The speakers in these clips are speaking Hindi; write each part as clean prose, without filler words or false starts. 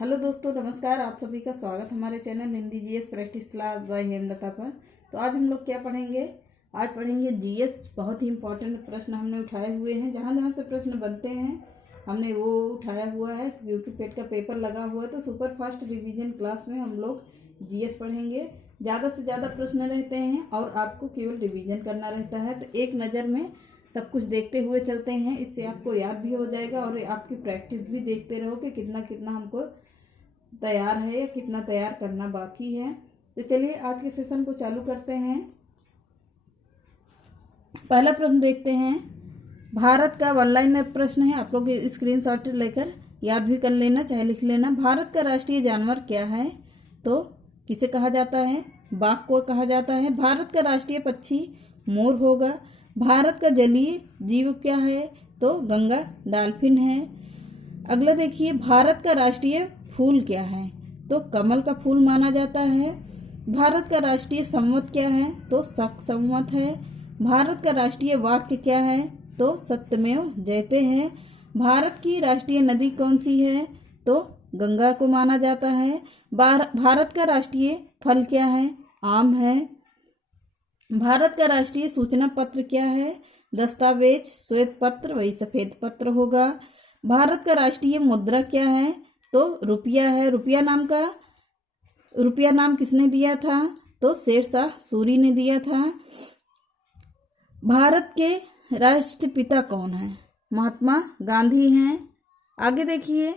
हेलो दोस्तों, नमस्कार। आप सभी का स्वागत हमारे channel Hindi GS practice class by Hemlata पर। तो आज हम लोग क्या पढ़ेंगे? आज पढ़ेंगे जीएस। बहुत ही इंपॉर्टेंट प्रश्न हमने उठाए हुए हैं। जहाँ जहाँ से प्रश्न बनते हैं हमने वो उठाया हुआ है, क्योंकि पेट का पेपर लगा हुआ है। तो सुपर फास्ट रिवीजन क्लास में हम लोग जीएस पढ़ेंगे। ज़्यादा से ज़्यादा प्रश्न रहते हैं और आपको केवल रिवीजन करना रहता है। तो एक नज़र में सब कुछ देखते हुए चलते हैं, इससे आपको याद भी हो जाएगा और आपकी प्रैक्टिस भी देखते रहो कि कितना कितना हमको तैयार है या कितना तैयार करना बाकी है। तो चलिए आज के सेशन को चालू करते हैं। पहला प्रश्न देखते हैं। भारत का वन लाइनर प्रश्न है, आप लोग स्क्रीनशॉट लेकर याद भी कर लेना, चाहे लिख लेना। भारत का राष्ट्रीय जानवर क्या है? तो किसे कहा जाता है? बाघ को कहा जाता है। भारत का राष्ट्रीय पक्षी मोर होगा। भारत का जलीय जीव क्या है? तो गंगा डॉल्फिन है। अगला देखिए, भारत का राष्ट्रीय फूल क्या है? तो कमल का फूल माना जाता है। भारत का राष्ट्रीय संवत क्या है? तो शक संवत है। भारत का राष्ट्रीय वाक्य क्या है? तो सत्यमेव जयते है। भारत की राष्ट्रीय नदी कौन सी है? तो गंगा को माना जाता है। भारत का राष्ट्रीय फल क्या है? आम है। भारत का राष्ट्रीय सूचना पत्र क्या है? दस्तावेज, श्वेत पत्र, वही सफेद पत्र होगा। भारत का राष्ट्रीय मुद्रा क्या है? तो रुपया है। रुपया नाम किसने दिया था? तो शेरशाह सूरी ने दिया था। भारत के राष्ट्रपिता कौन है? महात्मा गांधी हैं। आगे देखिए,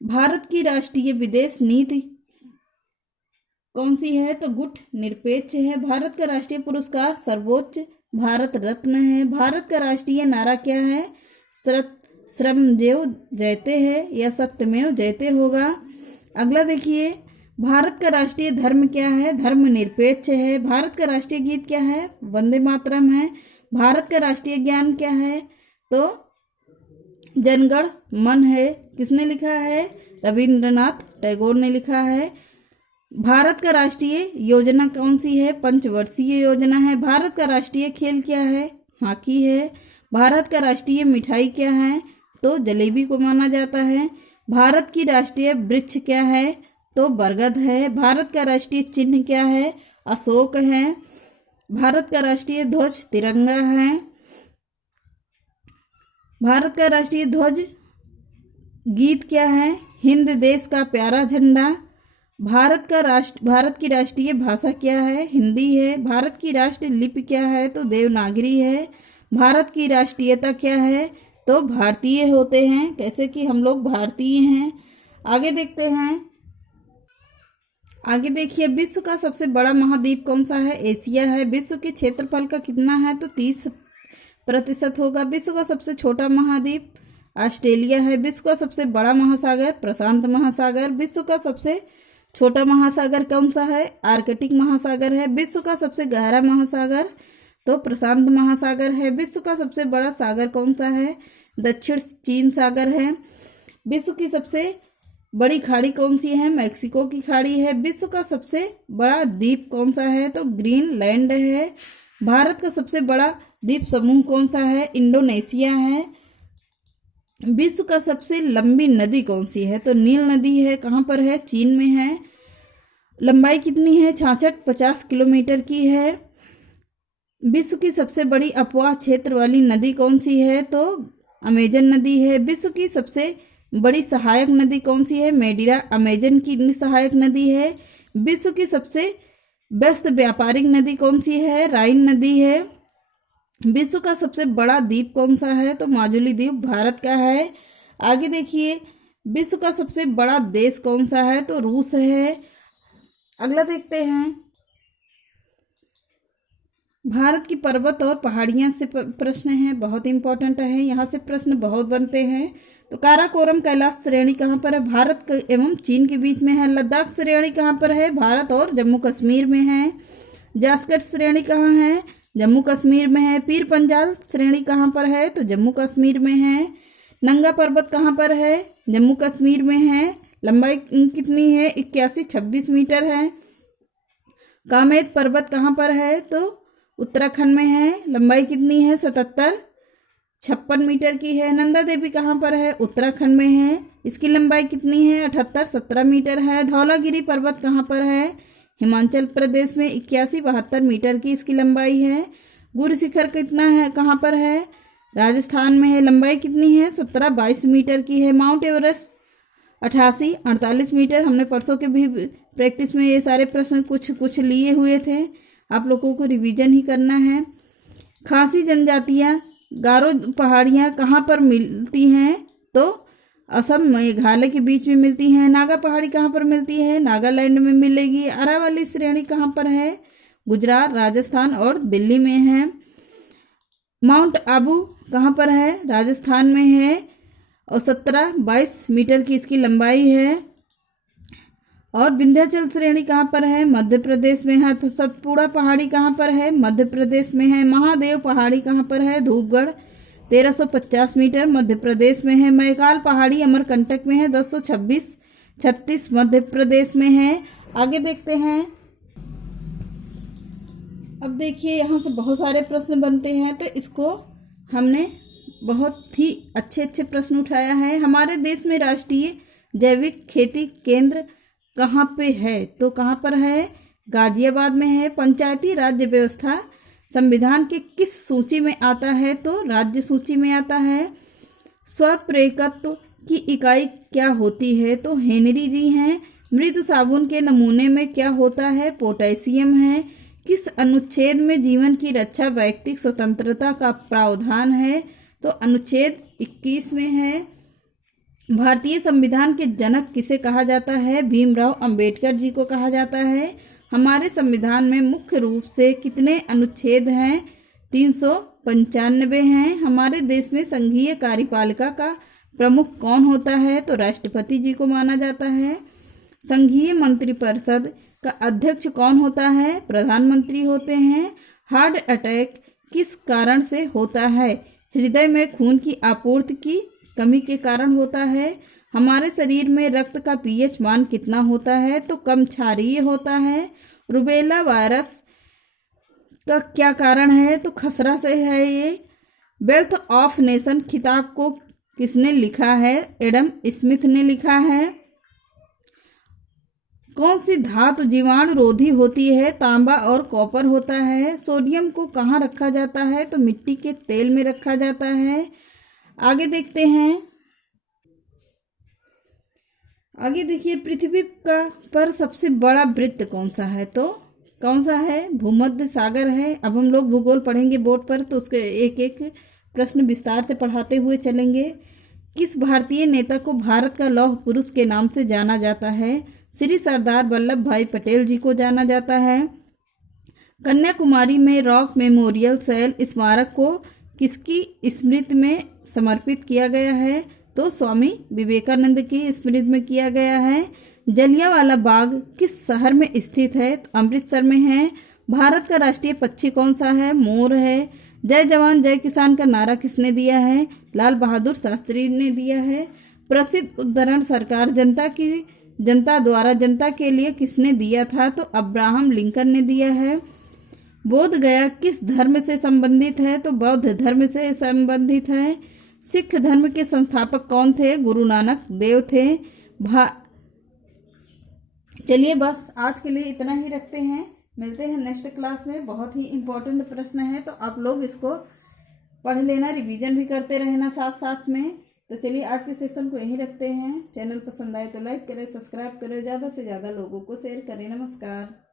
भारत की राष्ट्रीय विदेश नीति कौन सी है? तो गुट निरपेक्ष है। भारत का राष्ट्रीय पुरस्कार सर्वोच्च भारत रत्न है। भारत का राष्ट्रीय नारा क्या है? श्रमजेव जयते है या सत्यमेव जयते होगा। अगला देखिए, भारत का राष्ट्रीय धर्म क्या है? धर्म निरपेक्ष है। भारत का राष्ट्रीय गीत क्या है? वंदे मातरम है। भारत का राष्ट्रीय ज्ञान क्या है? तो जनगण मन है। किसने लिखा है? रविंद्रनाथ टैगोर ने लिखा है। भारत का राष्ट्रीय योजना कौन सी है? पंचवर्षीय योजना है। भारत का राष्ट्रीय खेल क्या है? हॉकी है। भारत का राष्ट्रीय मिठाई क्या है? तो जलेबी को माना जाता है। भारत की राष्ट्रीय वृक्ष क्या है? तो बरगद है। भारत का राष्ट्रीय चिन्ह क्या है? अशोक है। भारत का राष्ट्रीय ध्वज तिरंगा है। भारत का राष्ट्रीय ध्वज गीत क्या है? हिंद देश का प्यारा झंडा। भारत की राष्ट्रीय भाषा क्या है? हिंदी है। भारत की राष्ट्रीय लिपि क्या है? तो देवनागरी है। भारत की राष्ट्रीयता क्या है? तो भारतीय होते हैं, कैसे कि हम लोग भारतीय हैं। आगे देखते हैं। आगे देखिए, विश्व का सबसे बड़ा महाद्वीप कौन सा है? एशिया है। विश्व के क्षेत्रफल का कितना है? तो 30% होगा। विश्व का सबसे छोटा महाद्वीप ऑस्ट्रेलिया है। विश्व का सबसे बड़ा महासागर प्रशांत महासागर। विश्व का सबसे छोटा महासागर कौन सा है? आर्कटिक महासागर है। विश्व का सबसे गहरा महासागर तो प्रशांत महासागर है। विश्व का सबसे बड़ा सागर कौन सा है? दक्षिण चीन सागर है। विश्व की सबसे बड़ी खाड़ी कौन सी है? मैक्सिको की खाड़ी है। विश्व का सबसे बड़ा द्वीप कौन सा है? तो ग्रीनलैंड है। भारत का सबसे बड़ा द्वीप समूह कौन सा है? इंडोनेशिया है। विश्व का सबसे लंबी नदी कौन सी है? तो नील नदी है। कहाँ पर है? चीन में है। लंबाई कितनी है? 66-50 किलोमीटर की है। विश्व की सबसे बड़ी अपवाह क्षेत्र वाली नदी कौन सी है? तो अमेजन नदी है। विश्व की सबसे बड़ी सहायक नदी कौन सी है? मेडिरा अमेजन की सहायक नदी है। विश्व की सबसे व्यस्त व्यापारिक नदी कौन सी है? राइन नदी है। विश्व का सबसे बड़ा द्वीप कौन सा है? तो माजुली द्वीप भारत का है। आगे देखिए, विश्व का सबसे बड़ा देश कौन सा है? तो रूस है। अगला देखते हैं। भारत की पर्वत और पहाड़ियां से प्रश्न है, बहुत इंपॉर्टेंट है, यहाँ से प्रश्न बहुत बनते हैं। तो काराकोरम कैलाश श्रेणी कहाँ पर है? भारत एवं चीन के बीच में है। लद्दाख श्रेणी कहाँ पर है? भारत और जम्मू कश्मीर में है। जास्कर श्रेणी कहाँ है? जम्मू कश्मीर में है। पीर पंजाल श्रेणी कहाँ पर है? तो जम्मू कश्मीर में है। नंगा पर्वत कहाँ पर है? जम्मू कश्मीर में है। लंबाई कितनी है? 81-26 मीटर है। कामेत पर्वत कहाँ पर है? तो उत्तराखंड में है। लंबाई कितनी है? 77 56 मीटर की है। नंदा देवी कहाँ पर है? उत्तराखंड में है। इसकी लंबाई कितनी है? 78-17 मीटर है। धौलागिरी पर्वत कहाँ पर है? हिमाचल प्रदेश में 81-72 मीटर की इसकी लंबाई है। गुरु शिखर कितना है? कहाँ पर है? राजस्थान में है। लंबाई कितनी है? 17-22 मीटर की है। Mount Everest 88-48 metre. हमने परसों के भी प्रैक्टिस में ये सारे प्रश्न कुछ लिए हुए थे, आप लोगों को रिवीजन ही करना है। खासी जनजातियाँ, गारो पहाड़ियाँ कहाँ पर मिलती हैं? तो असम मेघालय के बीच में मिलती हैं। नागा पहाड़ी कहाँ पर मिलती है? नागालैंड में मिलेगी। अरावली श्रेणी कहाँ पर है? गुजरात, राजस्थान और दिल्ली में है। माउंट आबू कहाँ पर है? राजस्थान में है और 17-22 मीटर की इसकी लंबाई है। और विंध्याचल श्रेणी कहाँ पर है? मध्य प्रदेश में है। तो सतपुड़ा पहाड़ी कहाँ पर है? मध्य प्रदेश में है। महादेव पहाड़ी कहाँ पर है? धूपगढ़ 1350 मीटर मध्य प्रदेश में है। मैकाल पहाड़ी अमरकंटक में है। 1026 मध्य प्रदेश में है। आगे देखते हैं। अब देखिए यहाँ से बहुत सारे प्रश्न बनते हैं, तो इसको हमने बहुत ही अच्छे प्रश्न उठाया है। हमारे देश में राष्ट्रीय जैविक खेती केंद्र कहाँ पे है? तो कहाँ पर है? गाजियाबाद में है। पंचायती राज्य व्यवस्था संविधान के किस सूची में आता है? तो राज्य सूची में आता है। स्वप्रेरकत्व की इकाई क्या होती है? तो हेनरी जी हैं। मृदु साबुन के नमूने में क्या होता है? पोटेशियम है। किस अनुच्छेद में जीवन की रक्षा व्यक्तिगत स्वतंत्रता का प्रावधान है? तो अनुच्छेद 21 में है। भारतीय संविधान के जनक किसे कहा जाता है? भीमराव अंबेडकर जी को कहा जाता है। हमारे संविधान में मुख्य रूप से कितने अनुच्छेद हैं? 395 हैं। हमारे देश में संघीय कार्यपालिका का प्रमुख कौन होता है? तो राष्ट्रपति जी को माना जाता है। संघीय मंत्रिपरिषद का अध्यक्ष कौन होता है? प्रधानमंत्री होते हैं। हार्ट अटैक किस कारण से होता है? हृदय में खून की आपूर्ति की कमी के कारण होता है। हमारे शरीर में रक्त का पीएच मान कितना होता है? तो कम क्षारीय होता है। रूबेला वायरस का क्या कारण है? तो खसरा से है ये। वेल्थ ऑफ नेशन खिताब को किसने लिखा है? एडम स्मिथ ने लिखा है। कौन सी धातु जीवाणु रोधी होती है? तांबा और कॉपर होता है। सोडियम को कहाँ रखा जाता है? तो मिट्टी के तेल में रखा जाता है। आगे देखते हैं। आगे देखिए, पृथ्वी का पर सबसे बड़ा वृत्त कौन सा है? तो कौन सा है? भूमध्य सागर है। अब हम लोग भूगोल पढ़ेंगे बोर्ड पर, तो उसके एक एक प्रश्न विस्तार से पढ़ाते हुए चलेंगे। किस भारतीय नेता को भारत का लौह पुरुष के नाम से जाना जाता है? श्री सरदार वल्लभ भाई पटेल जी को जाना जाता है। कन्याकुमारी में रॉक मेमोरियल शैल स्मारक को किसकी स्मृति में समर्पित किया गया है? तो स्वामी विवेकानंद की स्मृति में किया गया है। जलियांवाला बाग किस शहर में स्थित है? तो अमृतसर में है। भारत का राष्ट्रीय पक्षी कौन सा है? मोर है। जय जवान जय किसान का नारा किसने दिया है? लाल बहादुर शास्त्री ने दिया है। प्रसिद्ध उद्धरण सरकार जनता द्वारा जनता के लिए किसने दिया था? तो अब्राहम लिंकन ने दिया है। बोध गया किस धर्म से संबंधित है? तो बौद्ध धर्म से संबंधित है। सिख धर्म के संस्थापक कौन थे? गुरु नानक देव थे। चलिए बस आज के लिए इतना ही रखते हैं। मिलते हैं नेक्स्ट क्लास में। बहुत ही इम्पोर्टेंट प्रश्न है, तो आप लोग इसको पढ़ लेना, रिवीजन भी करते रहना साथ साथ में। तो चलिए आज के सेशन को यहीं रखते हैं। चैनल पसंद आए तो लाइक करें, सब्सक्राइब करें, ज़्यादा से ज़्यादा लोगों को शेयर करें। नमस्कार।